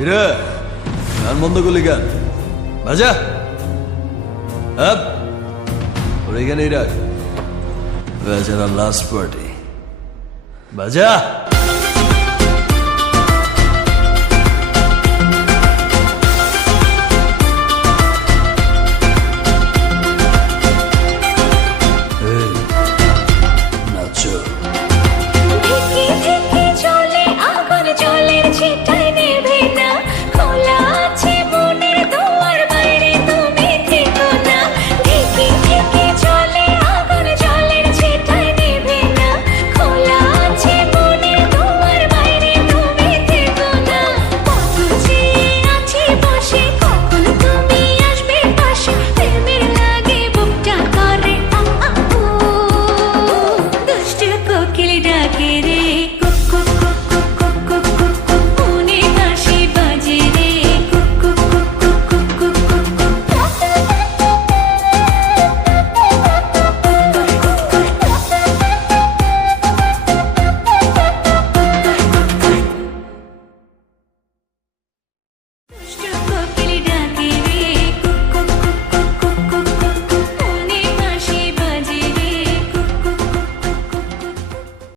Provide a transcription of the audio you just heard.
হিরে গান বন্ধ করলি গান বাজা হ্যাঁ ওর এখানেই রাখ বেচারা লাস্ট পার্টি বাজা